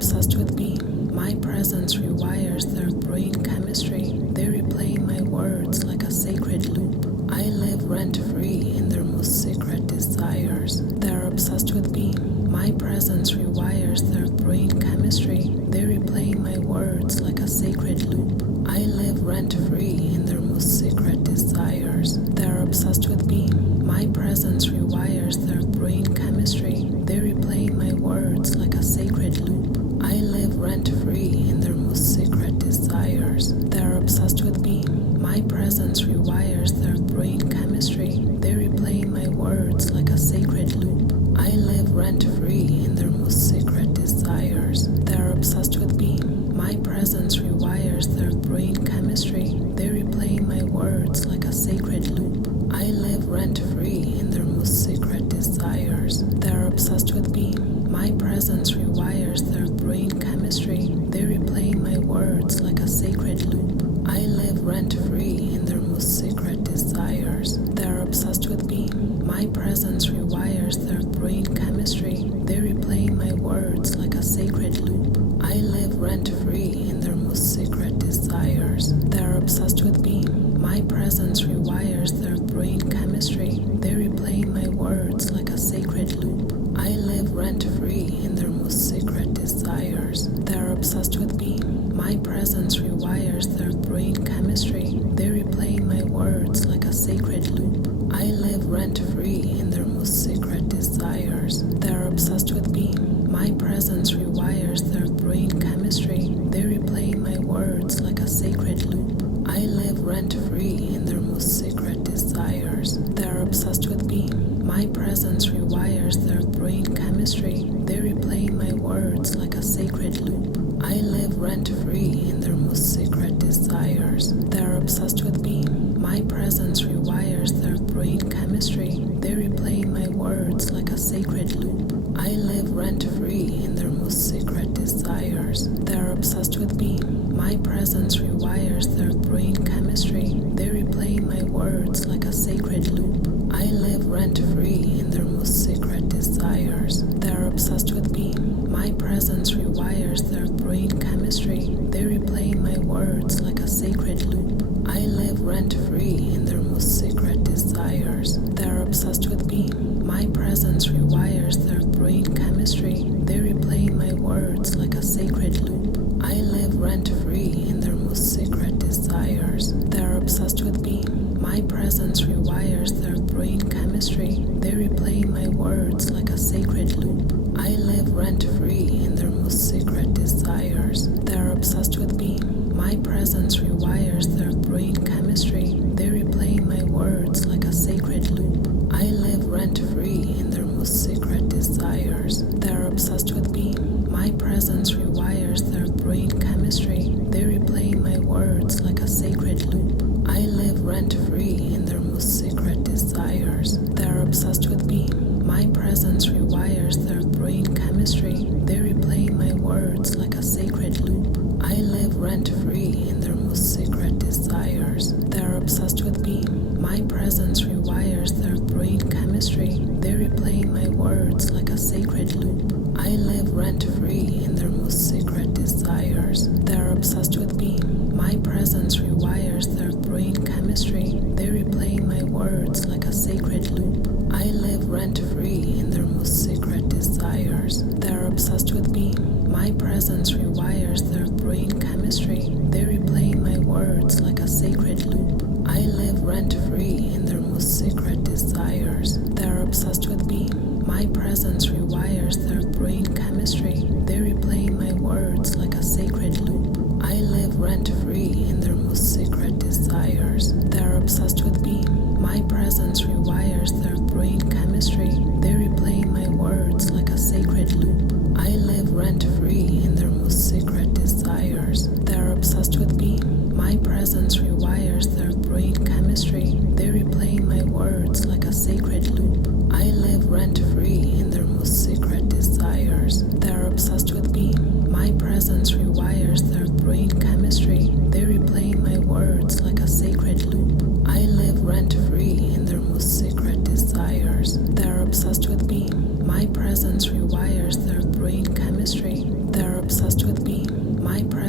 obsessed with me. My presence rewires their brain chemistry. They replay my words like a sacred loop. I live rent-free in their most secret desires. They're obsessed with me. My presence rewires their brain chemistry. They replay my words like a sacred loop. I live rent-free in their most secret desires. They're obsessed with me. My presence rewires their brain chemistry. They replay my words like a sacred loop. I live rent-free in their most secret desires. They're obsessed with me. My presence rewires their brain chemistry. They replay my words like a sacred loop. I live rent-free in their most secret desires. They're obsessed with me. My presence rewires their brain chemistry. They replay my words like a sacred loop. I live rent-free in their most secret desires. They're obsessed with me. My presence rewires their brain chemistry. They replay my words like a sacred loop. I live rent-free in their most secret desires. They're obsessed with me. My presence rewires their brain chemistry. They replay my words like a sacred loop. I live rent-free in their most secret desires. They're obsessed with me. My presence rewires their brain chemistry. They replay my words like a sacred loop. I live rent-free in their most secret desires. They're obsessed with me. My presence rewires their brain chemistry. They replay my words like a sacred loop. I live rent-free in their most secret desires. They're obsessed with me. My presence rewires their brain chemistry. They replay my words like a sacred loop. I live rent-free in their most secret desires. They're obsessed with me. My presence rewires their brain chemistry. They replay my words like a sacred loop. I live rent-free in their most secret desires. They're obsessed with me. My presence rewires their brain chemistry. They replay my words like a sacred loop. I live rent-free in their most secret desires. They're obsessed with me. My presence rewires their brain chemistry. They replay my words like a sacred loop. I live rent-free in their most secret desires. They're obsessed with me. My presence rewires their brain chemistry. They replay my words like a sacred loop. I live rent-free in their most secret desires. They're obsessed with me. My presence rewires their brain chemistry. They replay my words like a sacred loop. I live rent-free in their most secret desires. They're obsessed with me. My presence rewires their brain chemistry. They replay my words like a sacred loop. I live rent-free in their most secret desires. They're obsessed with me. My presence rewires their brain chemistry. They replay my words like a sacred loop. I live rent-free in their most secret desires. They're obsessed with me. My presence rewires their brain chemistry. They replay my words like a sacred loop. I live rent-free in their most secret desires. They're obsessed with me. My presence rewires their brain chemistry. They replay my words like a sacred loop. I live rent-free in their most secret desires. They're obsessed with me. My presence rewires their brain chemistry. They replay my words like a sacred loop. I live rent-free in their most secret desires. They're obsessed with me. My presence rewires their brain chemistry. They replay my words like a sacred loop. I live rent-free in their most secret desires. They're obsessed with me. My presence rewires their brain chemistry. They replay my words like a sacred loop. I live rent-free in their most secret desires. They're obsessed with me. My presence rewires their brain chemistry. They replay my words like a sacred loop. I live rent-free in their most secret desires. They're obsessed with me. My presence rewires their brain chemistry. They replay my words like a sacred loop. I live rent-free in their most secret desires. They're obsessed with me. My presence rewires their brain chemistry. They replay my words like a sacred loop. I live rent-free in their most secret desires. They're obsessed with me. My presence rewires their brain chemistry. They replay my words like a sacred loop. I live rent-free in their most secret desires. They're obsessed with me. My presence rewires their brain chemistry. They're obsessed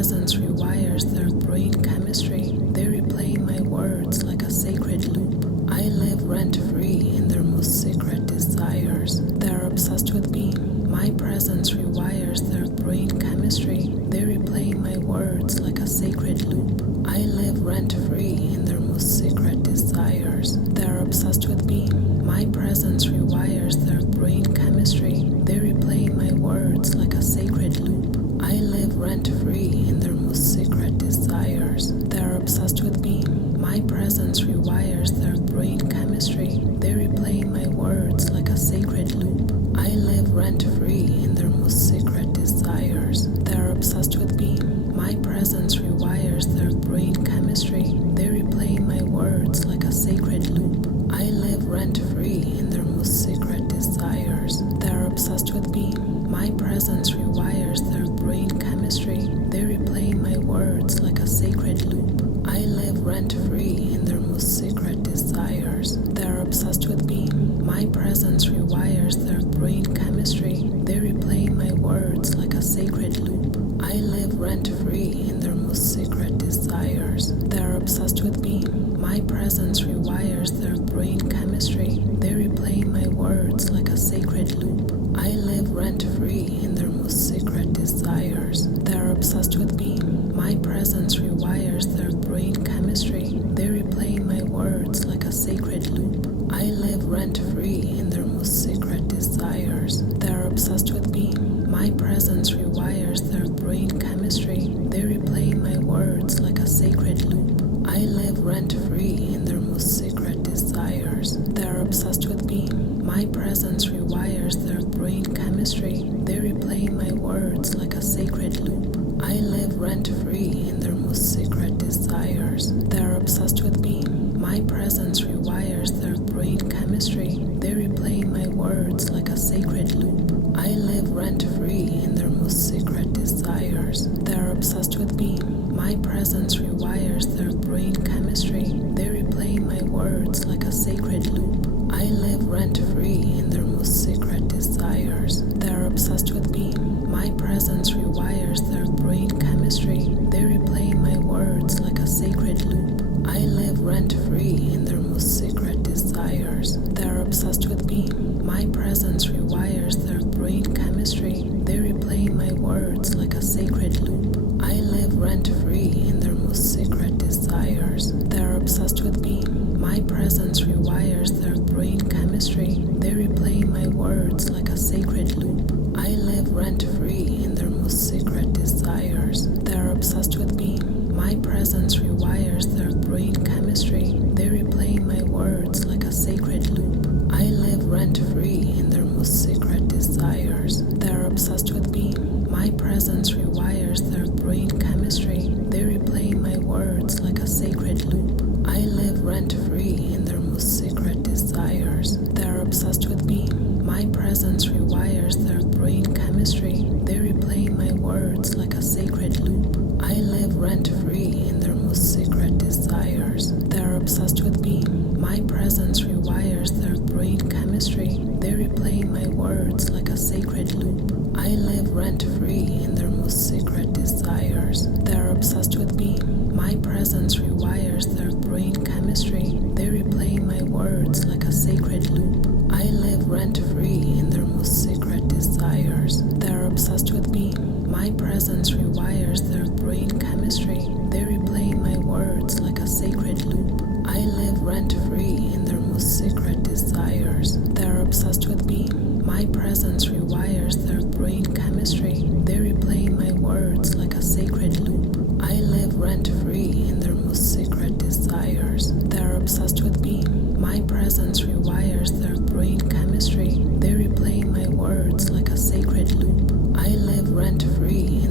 presence rewires their brain chemistry. They replay my words like a sacred loop. I live rent-free in their most secret desires. They are obsessed with me. My presence rewires their brain chemistry. They replay my words like a sacred loop. I live rent-free in their most secret desires. They are obsessed with me. My presence rewires their brain chemistry. They replay my words like a sacred loop. I live rent-free in their most secret desires. They are obsessed with me. My presence rewires their brain chemistry. They replay my words like a sacred loop. I live rent-free in their most secret desires. They are obsessed with me. My presence rewires their brain chemistry. They replay my words like a sacred loop. I live rent-free in their most secret desires. They are obsessed with me. My presence rewires their brain chemistry. They replay my words like a sacred loop. I live rent-free in their most secret desires. They are obsessed with me. My presence rewires their brain chemistry. They replay my words like a sacred loop. I live rent-free in their most secret desires. They are obsessed with me. My presence rewires their brain chemistry. They replay my words like a sacred loop. I live rent-free in their most secret desires. They are obsessed with me. My presence rewires their brain chemistry. They replay my words like a sacred loop. I live rent-free in their most secret desires. They are obsessed with me. My presence rewires their brain chemistry. They replay my words like a sacred loop. I live rent-free in their most secret desires. They are obsessed with me. My presence rewires their brain chemistry. They replay my words like a sacred loop. I live rent-free in their most secret desires. They are obsessed with me. My presence rewires their brain chemistry. They replay my words like a sacred loop. I live rent-free in their most secret desires. They are obsessed with me. My presence rewires their brain chemistry. They replay my words like a sacred loop. I live rent-free in their most secret desires. They are obsessed with me. My presence rewires their brain chemistry. They replay my words like a sacred loop. I live rent-free in their most secret desires. They are obsessed with me. My presence rewires their brain chemistry. They replay my words like a sacred loop. I live rent-free in their most secret desires. They are obsessed with me. My presence rewires their brain chemistry. They replay my words like a sacred loop. I live rent-free in their most secret desires. They are obsessed with me. My presence rewires their brain chemistry. They replay my words like a sacred loop. I live rent-free in their most secret desires. They are obsessed with me. My presence rewires their brain chemistry. They replay my words like a sacred loop. I live rent-free in their most secret desires. They are obsessed with me. My presence rewires their brain chemistry. They replay my words like a sacred loop. I live rent-free in their most secret desires. They are obsessed with me. My presence rewires their brain chemistry. They replay my words like a sacred loop. I live rent-free in their most secret desires. They are obsessed with me. My presence rewires their brain chemistry. They replay my words like a sacred loop. I live rent-free in their most secret desires. They are obsessed with me. My presence rewires their brain chemistry. They replay my words like a sacred loop. I live rent-free in their most secret desires. They are obsessed with me. My presence rewires their brain chemistry. They replay my words like a sacred loop. I live rent-free in their most secret desires. They are obsessed with me. My presence rewires their brain chemistry. They replay my words like a sacred loop. I live rent-free